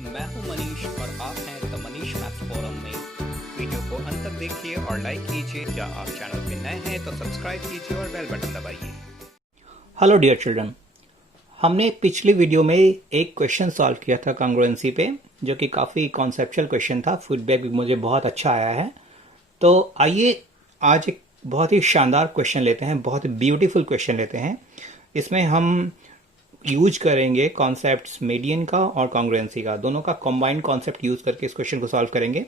मैं हूं मनीष और आप हैं द मनीष मैथ्स फोरम में। वीडियो को अंत तक देखिए और लाइक कीजिए। क्या आप चैनल पे नए हैं तो सब्सक्राइब कीजिए और बेल बटन दबाइए। हेलो डियर चिल्ड्रन, हमने पिछली वीडियो में एक क्वेश्चन सॉल्व किया था कॉन्ग्रुएंसी पे, जो कि काफ़ी कॉन्सेप्चुअल क्वेश्चन था। फीडबैक भी मुझे बहुत अच्छा आया है। तो आइए आज एक बहुत ही शानदार क्वेश्चन लेते हैं, बहुत ही ब्यूटीफुल क्वेश्चन लेते हैं। इसमें हम यूज करेंगे कॉन्सेप्ट्स मीडियन का और कॉन्ग्रुएंसी का, दोनों का कंबाइंड कॉन्सेप्ट यूज करके इस क्वेश्चन को सॉल्व करेंगे।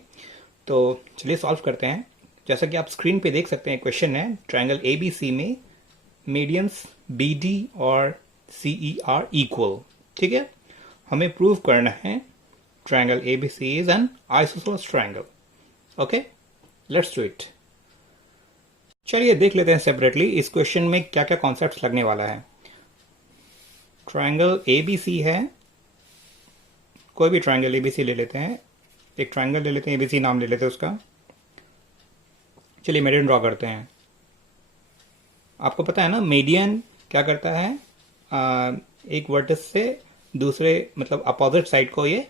तो चलिए सॉल्व करते हैं। जैसा कि आप स्क्रीन पे देख सकते हैं, क्वेश्चन है ट्रायंगल एबीसी में मीडियंस BD और CE आर इक्वल। ठीक है, हमें प्रूव करना है triangle ABC is an isosceles triangle. Okay, let's do it. चलिए देख लेते हैं सेपरेटली इस क्वेश्चन में क्या क्या कॉन्सेप्ट्स लगने वाला है। ट्रायंगल ABC है, कोई भी ट्रायंगल ABC ले लेते हैं। एक ट्रायंगल ले लेते हैं, ABC नाम ले लेते हैं उसका। चलिए मीडियन ड्रॉ करते हैं। आपको पता है ना मीडियन क्या करता है, एक वर्टेक्स से दूसरे मतलब अपोजिट साइड को ये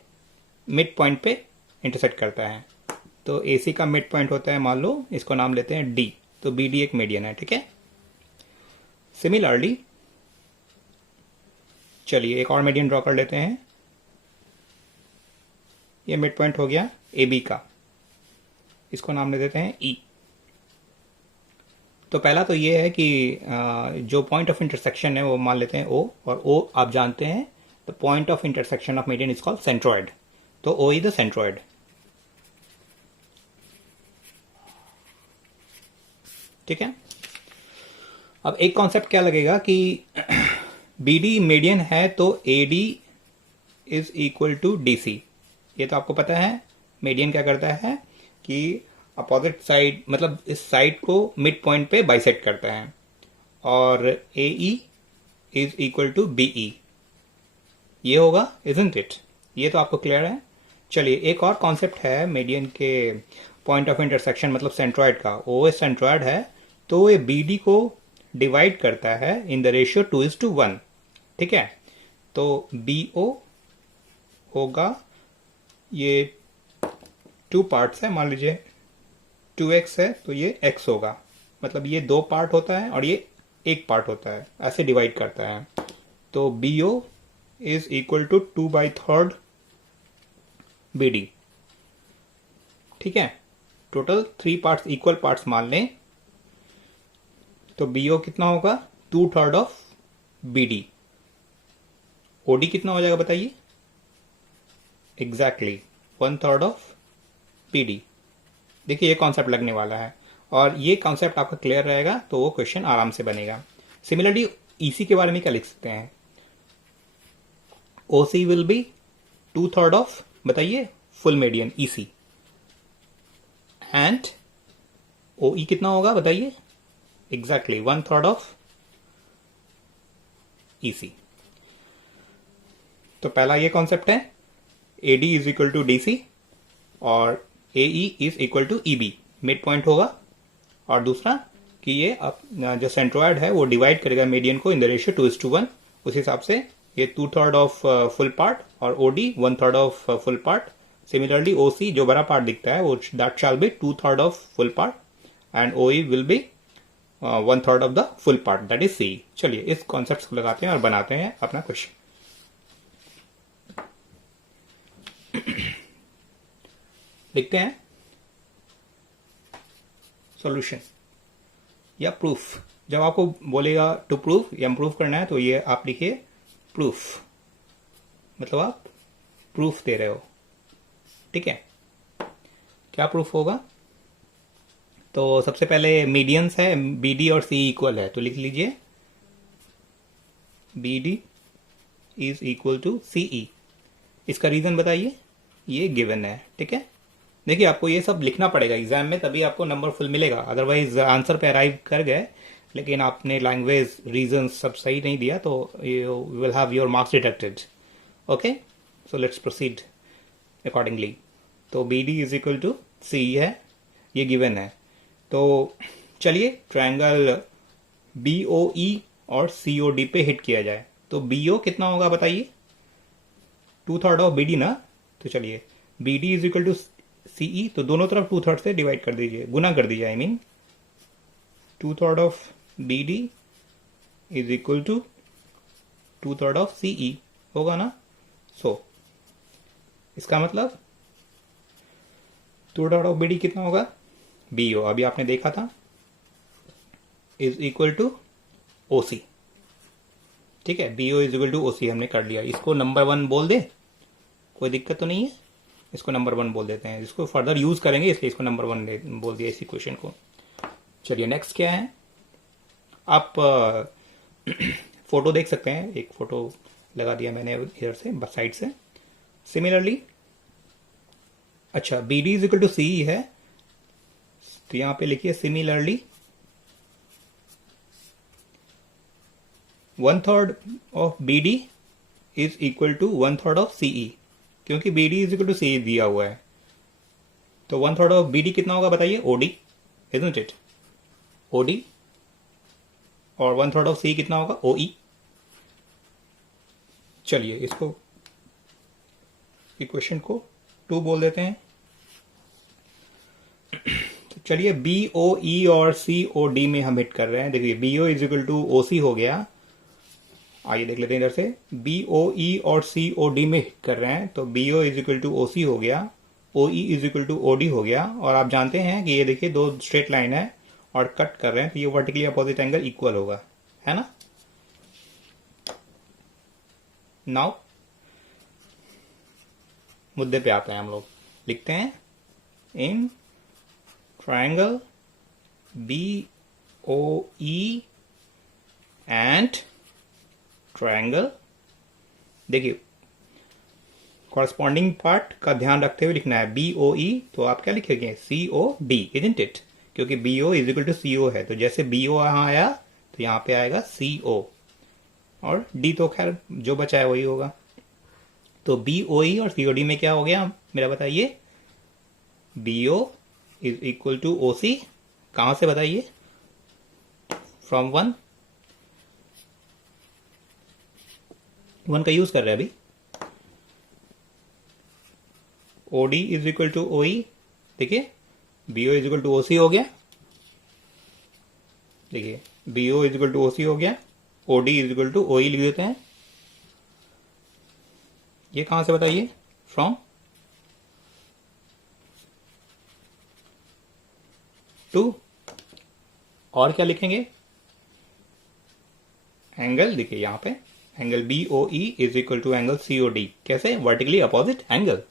मिड पॉइंट पे इंटरसेक्ट करता है। तो AC का मिड पॉइंट होता है, मान लो इसको नाम लेते हैं D। तो BD एक मीडियन है। ठीक है, सिमिलरली चलिए एक और मीडियन ड्रॉ कर लेते हैं। ये मिड पॉइंट हो गया AB का, इसको नाम ले देते हैं E। तो पहला तो ये है कि जो पॉइंट ऑफ इंटरसेक्शन है वो मान लेते हैं O, और O आप जानते हैं the point of intersection of median is called centroid. तो O इज द सेंट्रोइड। ठीक है, अब एक कॉन्सेप्ट क्या लगेगा कि BD मीडियन है तो AD is equal to DC। ये तो आपको पता है, मीडियन क्या करता है कि अपोजिट साइड मतलब इस साइड को मिड पॉइंट पे बाइसेक्ट करता है, और AE is equal to BE। ये होगा, इजंट इट? ये तो आपको क्लियर है। चलिए एक और कॉन्सेप्ट है मीडियन के पॉइंट ऑफ इंटरसेक्शन मतलब सेंट्रॉइड का। OS सेंट्रॉइड है तो ये BD को डिवाइड करता है इन द रेशियो 2:1। ठीक है, तो BO होगा, ये 2 पार्ट्स है, मान लीजिए 2x है तो ये x होगा। मतलब ये 2 पार्ट होता है और ये 1 पार्ट होता है, ऐसे डिवाइड करता है। तो BO is equal to 2/3 BD। ठीक है, टोटल 3 पार्ट्स इक्वल पार्ट्स मान लें तो BO कितना होगा, 2/3 ऑफ BD। OD कितना हो जाएगा बताइए? Exactly 1/3 of BD। देखिए ये कॉन्सेप्ट लगने वाला है, और ये कॉन्सेप्ट आपका क्लियर रहेगा तो वो क्वेश्चन आराम से बनेगा। सिमिलरली EC के बारे में क्या लिख सकते हैं? OC विल बी 2/3 ऑफ, बताइए, full median EC। And OE कितना होगा बताइए? Exactly 1/3 of EC। तो पहला ये कॉन्सेप्ट है AD is equal to DC और AE is equal to EB, mid point होगा। और दूसरा कि ये जो सेंट्रोइड है वो डिवाइड करेगा मीडियन को इन द रेशियो 2:1। उस हिसाब से ये 2/3 ऑफ फुल पार्ट और OD 1/3 of full part. Similarly OC जो बड़ा पार्ट दिखता है वो that shall be 2/3 of full part, and OE will be 1/3 of the full part, that is CE। चलिए इस कॉन्सेप्ट को लगाते हैं और बनाते हैं अपना क्वेश्चन। लिखते हैं सॉल्यूशन या प्रूफ। जब आपको बोलेगा टू प्रूफ या प्रूफ करना है तो ये आप लिखिए प्रूफ, मतलब आप प्रूफ दे रहे हो। ठीक है, क्या प्रूफ होगा? तो सबसे पहले मीडियंस है, BD और CE इक्वल है, तो लिख लीजिए BD is equal to CE। इसका रीजन बताइए, ये गिवन है। ठीक है, देखिए आपको ये सब लिखना पड़ेगा एग्जाम में, तभी आपको नंबर फुल मिलेगा। अदरवाइज आंसर पे अराइव कर गए लेकिन आपने लैंग्वेज रीजन सब सही नहीं दिया तो you will have your marks deducted. Okay, so let's proceed accordingly. तो BD is equal to CE है, ये गिवन है। तो चलिए ट्रायंगल BOE और COD पे हिट किया जाए। तो BO कितना होगा बताइए? 2/3 ऑफ BD ना, तो चलिए B D is equal to CE, तो दोनों तरफ 2/3 से डिवाइड कर दीजिए, गुना कर दीजिए, I mean 2/3 of B D is equal to 2/3 of CE होगा ना। सो इसका मतलब 2/3 ऑफ बी डी कितना होगा, बी ओ, अभी आपने देखा था, is equal to O C. ठीक है, B O is equal to O C हमने कर लिया। इसको नंबर 1 बोल दे, कोई दिक्कत तो नहीं है, इसको नंबर 1 बोल देते हैं, इसको फर्दर यूज करेंगे इसलिए इसको नंबर 1 बोल दिया इस इक्वेशन को। चलिए नेक्स्ट क्या है, आप फोटो देख सकते हैं, एक फोटो लगा दिया मैंने इधर से साइड से। सिमिलरली अच्छा B D is equal to C है, तो यहां पे लिखिए similarly 1/3 of B D is equal to 1/3 of C E, क्योंकि B D is equal to C दिया हुआ है, तो 1/3 ऑफ बी डी कितना होगा बताइए, ओडी, इजंट इट, ओडी, और 1/3 ऑफ सी कितना होगा, ओई। चलिए इसको इक्वेशन को 2 बोल देते हैं। तो चलिए बी ओ ई और सी ओ डी में हम हिट कर रहे हैं। देखिए B O is equal to O C हो गया, आइए देख लेते हैं इधर से, बी ओ ई और सी ओ डी में हिट कर रहे हैं, तो B O is equal to O C हो गया, O E is equal to O D हो गया, और आप जानते हैं कि ये देखिए 2 स्ट्रेट लाइन है और कट कर रहे हैं, तो ये वर्टिकली अपोजिट एंगल इक्वल होगा, है ना। नाउ मुद्दे पे आते हैं हम लोग, लिखते हैं in triangle B O E and triangle, देखिए कॉरस्पॉन्डिंग पार्ट का ध्यान रखते हुए लिखना है, बी ओ ई, तो आप क्या लिखेंगे, C O D, isn't it, क्योंकि B O is equal to C O है, तो जैसे बी ओ यहां आया तो यहां पे आएगा सी ओ, और डी तो खैर जो बचा है वही होगा। तो बी ओ ई और सी ओ डी में क्या हो गया मेरा बताइए, B O is equal to O C, कहां से बताइए, फ्रॉम 1 का यूज कर रहे हैं अभी, O D is equal to O E, देखिए B O is equal to O C हो गया, देखिए B O is equal to O C हो गया, O D is equal to O E लिख देते हैं, ये कहां से बताइए, फ्रॉम 2, और क्या लिखेंगे, एंगल, देखिए यहां पे angle B O E is equal to angle C O D, कैसे, वर्टिकली अपोजिट एंगल।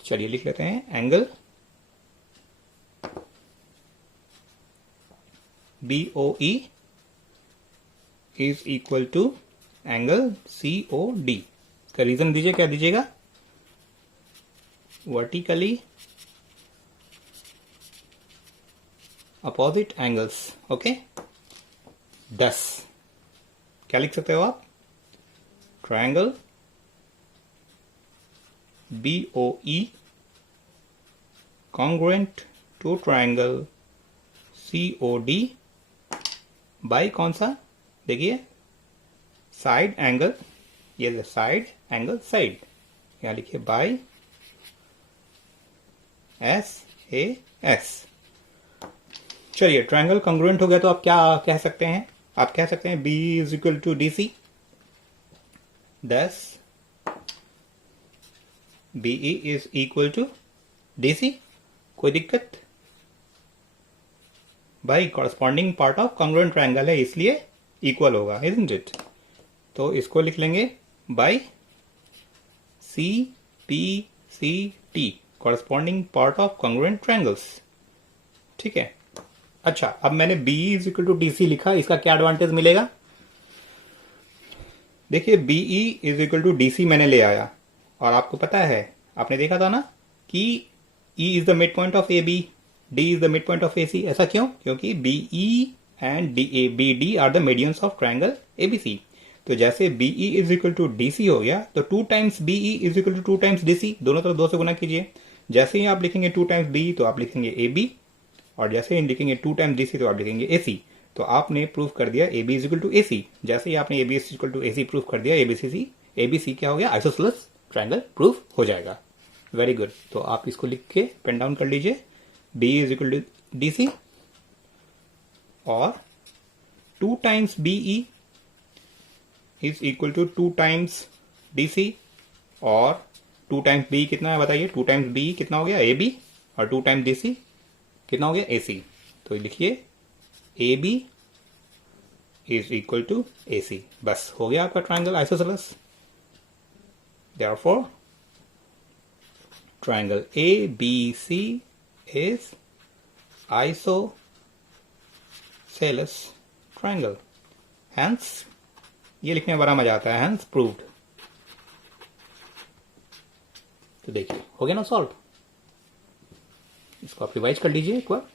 चलिए लिख लेते हैं angle B O E is equal to angle C O D, का रीजन दीजिए, क्या दीजिएगा, वर्टिकली अपोजिट एंगल्स, ओके। 10 क्या लिख सकते हो आप, triangle B O E congruent to triangle C O D by कौन सा, देखिए साइड एंगल, ये साइड एंगल साइड, यहां लिखिए बाई एस ए एस। चलिए ट्रायंगल कॉन्ग्रुएंट हो गया, तो आप क्या कह सकते हैं, आप कह सकते हैं B is equal to D C, 10 B E is equal to D C, कोई दिक्कत भाई, corresponding part of congruent triangle है इसलिए इक्वल होगा, इजंट इट। तो इसको लिख लेंगे by C P C T, corresponding part of congruent triangles, ठीक है। अच्छा अब मैंने B is equal to D C लिखा, इसका क्या एडवांटेज मिलेगा, देखिए BE is equal to D C मैंने ले आया, और आपको पता है, आपने देखा था ना कि E is the mid point of A B, D is the mid point of A C, ऐसा क्यों, क्योंकि B E and B D are the medians of triangle A B C. तो जैसे B E is equal to D C हो गया, तो 2 times be is equal to 2 times D C, दोनों तरफ 2 से गुना कीजिए। जैसे ही आप लिखेंगे 2 टाइम्स बी तो आप लिखेंगे ए बी, और जैसे ही लिखेंगे 2 टाइम्स डी सी तो आप लिखेंगे ए सी। तो आपने प्रूफ कर दिया A B is equal to A C. जैसे ही आपने A B is equal to A C proof कर दिया, एबीसी क्या हो गया, आइसोसेलेस ट्रायंगल प्रूव हो जाएगा। Very good. तो आप इसको लिख के पेन डाउन कर लीजिए, B is equal to D C और 2 times be is equal to 2 times D C और 2 टाइम्स बी कितना है बताइए? 2 टाइम्स बी कितना हो गया? ए बी और 2 टाइम्स डी सी कितना हो गया? ए सी। तो लिखिए A B is equal to A C. बस हो गया आपका triangle isosceles. Therefore, triangle ABC is isosceles triangle. Hence, ये लिखने में बड़ा मजा आता है, hence proved। तो देखिए हो गया ना सॉल्व। इसको आप रिवाइज कर लीजिए एक बार।